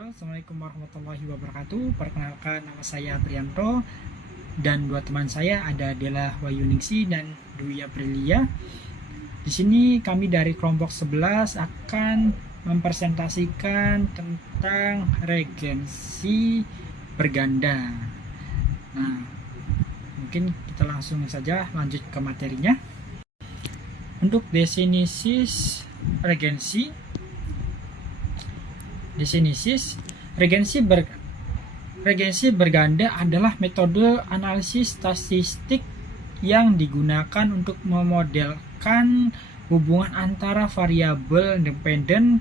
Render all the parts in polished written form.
Halo, Assalamualaikum warahmatullahi wabarakatuh. Perkenalkan, nama saya Prianto dan dua teman saya ada Dela Wayuningsi dan Dwi Aprilia. Di sini kami dari kelompok 11 akan mempresentasikan tentang regensi berganda. Nah, mungkin kita langsung saja lanjut ke materinya. Untuk definisi regensi, regensi berganda adalah metode analisis statistik yang digunakan untuk memodelkan hubungan antara variabel independen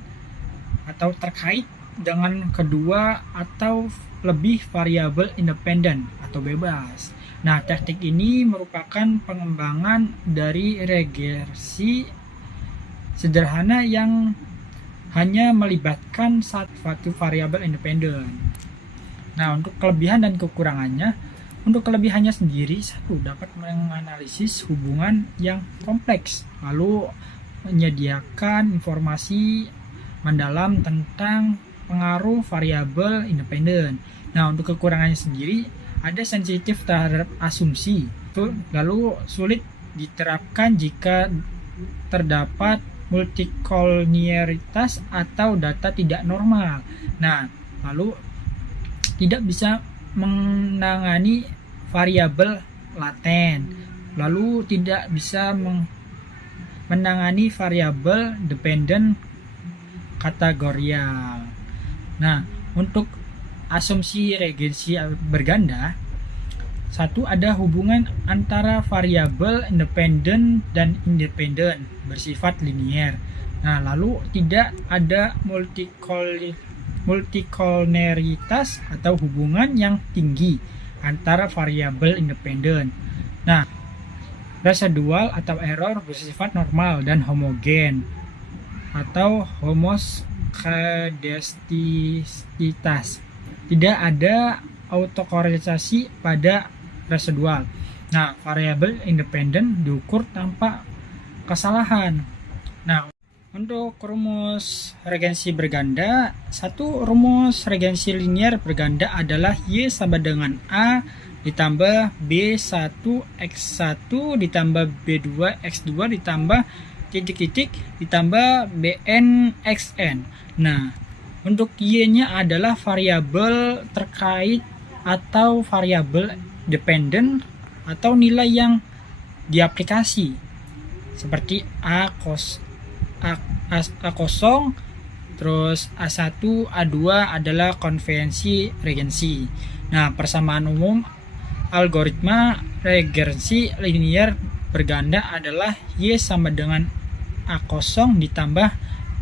atau terkait dengan kedua atau lebih variabel independen atau bebas. Nah, teknik ini merupakan pengembangan dari regresi sederhana yang hanya melibatkan satu variabel independen. Nah, untuk kelebihan dan kekurangannya, untuk kelebihannya sendiri, satu dapat menganalisis hubungan yang kompleks, lalu menyediakan informasi mendalam tentang pengaruh variabel independen. Nah, untuk kekurangannya sendiri, ada sensitif terhadap asumsi, lalu sulit diterapkan jika terdapat multikolinialitas atau data tidak normal. Nah, lalu tidak bisa menangani variabel laten, lalu tidak bisa menangani variabel dependent kategorial. Nah, untuk asumsi regensi berganda, satu, ada hubungan antara variabel independen dan independen bersifat linier. Nah, lalu tidak ada multikolinialitas atau hubungan yang tinggi antara variabel independen. Nah, residual atau error bersifat normal dan homogen atau homoskadestitas. Tidak ada autokorelasi pada residual. Nah, variabel independen diukur tanpa kesalahan. Nah, untuk rumus regensi berganda, satu, rumus regensi linier berganda adalah Y sama dengan A ditambah B1X1 ditambah B2X2 ditambah titik-titik ditambah BNXN. Nah, untuk Y-nya adalah variabel terkait atau variabel dependen atau nilai yang diaplikasi seperti A0, terus A1, A2 adalah konvensi regensi. Nah, persamaan umum algoritma regensi linier berganda adalah Y sama dengan A0 ditambah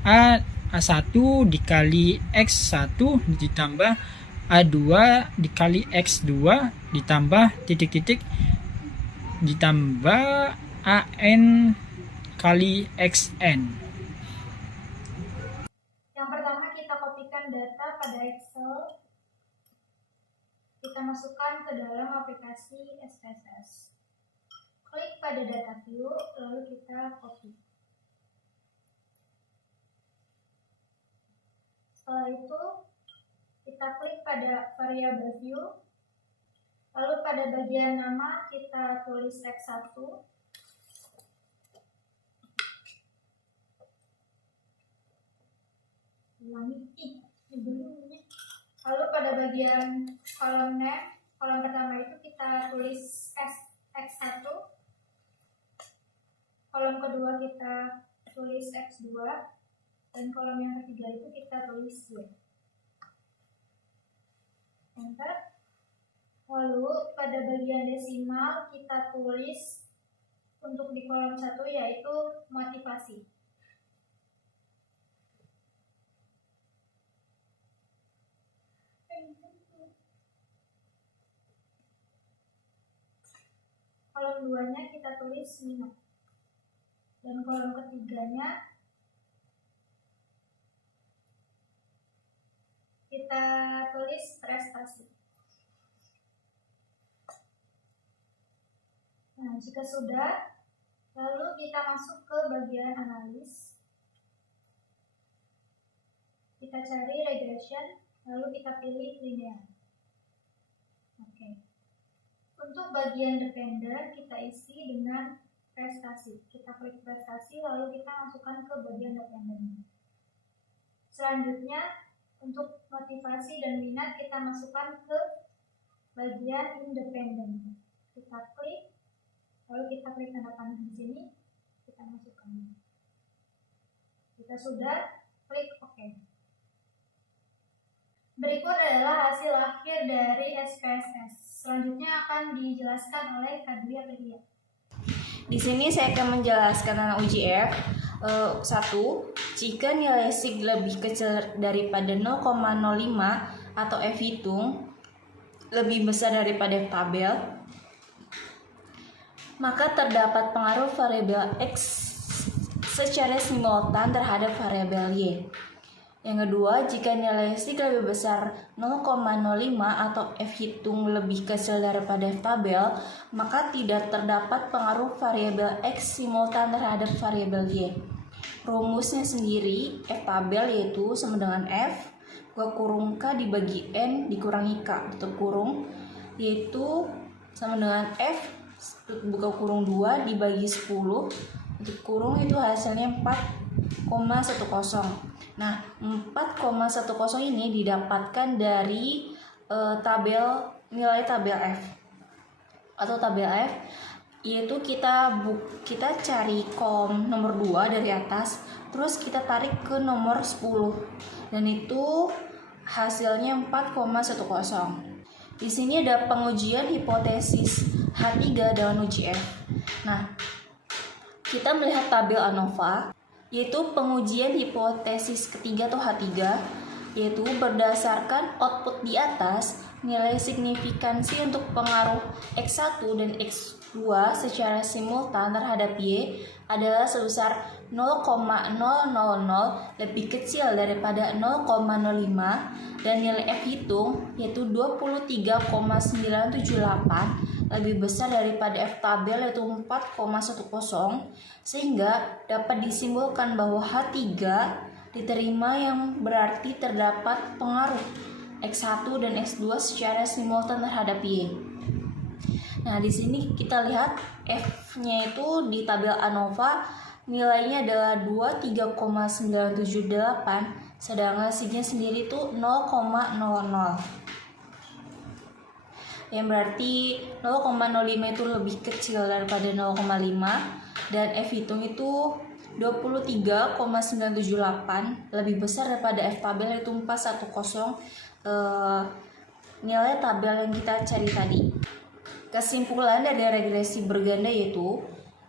A1 dikali X1 ditambah A2 dikali X2 ditambah titik-titik ditambah AN kali XN. Yang pertama, kita kopikan data pada Excel, kita masukkan ke dalam aplikasi SPSS. Klik pada data view, lalu kita copy. Setelah itu, kita klik pada variable view, lalu pada bagian nama kita tulis X1, lalu pada bagian kolom name, kolom pertama itu kita tulis X1, kolom kedua kita tulis X2, dan kolom yang ketiga itu kita tulis Y. Enter. Lalu pada bagian desimal kita tulis untuk di kolom 1 yaitu motivasi. Kolom 2-nya kita tulis minat. Dan kolom ketiganya kita tulis prestasi. Nah, jika sudah, lalu kita masuk ke bagian analis. Kita cari regression. lalu kita pilih linear. Oke. Untuk bagian dependen kita isi dengan prestasi. Kita klik prestasi lalu kita masukkan ke bagian dependen. Selanjutnya untuk motivasi dan minat kita masukkan ke bagian independen. Kita klik, lalu kita klik tanda panah di sini, kita masukkan. Kita sudah klik OK. Berikut adalah hasil akhir dari SPSS. Selanjutnya akan dijelaskan oleh Kak Dwi Aprilia. Di sini saya akan menjelaskan tentang uji F. 1. Jika nilai SIG lebih kecil daripada 0,05 atau F hitung lebih besar daripada F tabel, maka terdapat pengaruh variabel X secara simultan terhadap variabel Y. Yang kedua, jika nilai SIG lebih besar 0,05 atau F hitung lebih kecil daripada F tabel, maka tidak terdapat pengaruh variabel X simultan terhadap variabel Y. Rumusnya sendiri, F tabel yaitu sama dengan F buka kurung K dibagi N dikurangi K tutup kurung, yaitu sama dengan F buka kurung 2 dibagi 10 tutup kurung, itu hasilnya 4,10. Nah, 4,10 ini didapatkan dari nilai tabel F atau tabel F, yaitu kita cari kolom nomor 2 dari atas, terus kita tarik ke nomor 10 dan itu hasilnya 4,10. Di sini ada pengujian hipotesis H3 dengan uji F. Nah, kita melihat tabel ANOVA, yaitu pengujian hipotesis ketiga atau H3, yaitu berdasarkan output di atas, nilai signifikansi untuk pengaruh X1 dan X2 secara simultan terhadap Y adalah sebesar 0,000 lebih kecil daripada 0,05 dan nilai F hitung yaitu 23,978 lebih besar daripada F tabel yaitu 4,10, sehingga dapat disimpulkan bahwa H3 diterima yang berarti terdapat pengaruh X1 dan X2 secara simultan terhadap Y. Nah, di sini kita lihat F-nya itu di tabel ANOVA nilainya adalah 23,978, sedangkan SIG-nya sendiri itu 0,00. Yang berarti 0,05 itu lebih kecil daripada 0,5 dan F hitung itu 23,978 lebih besar daripada F tabel yaitu 410, nilai tabel yang kita cari tadi. Kesimpulan dari regresi berganda yaitu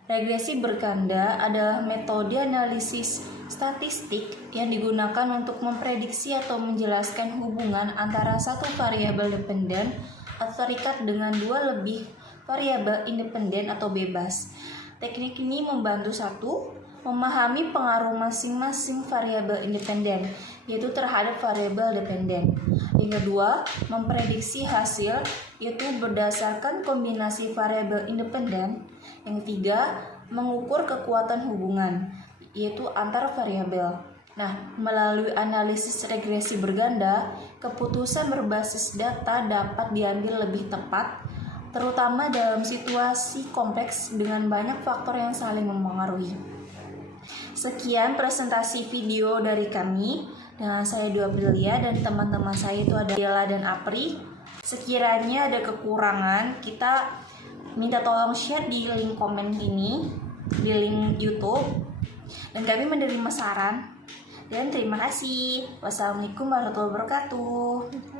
regresi berganda adalah metode analisis statistik yang digunakan untuk memprediksi atau menjelaskan hubungan antara satu variabel dependen atau terikat dengan dua lebih variabel independen atau bebas. Teknik ini membantu 1. Memahami pengaruh masing-masing variabel independen, yaitu terhadap variabel dependen. Yang kedua, memprediksi hasil, yaitu berdasarkan kombinasi variabel independen. Yang ketiga, mengukur kekuatan hubungan, yaitu antar variabel. Nah, melalui analisis regresi berganda, keputusan berbasis data dapat diambil lebih tepat, terutama dalam situasi kompleks dengan banyak faktor yang saling mempengaruhi. Sekian presentasi video dari kami. Dengan saya Dwi Aprilia dan teman-teman saya itu ada Dela dan Apri. Sekiranya ada kekurangan, kita minta tolong share di link komen ini, di link YouTube. Dan kami menerima saran. Dan terima kasih. Wassalamualaikum warahmatullahi wabarakatuh.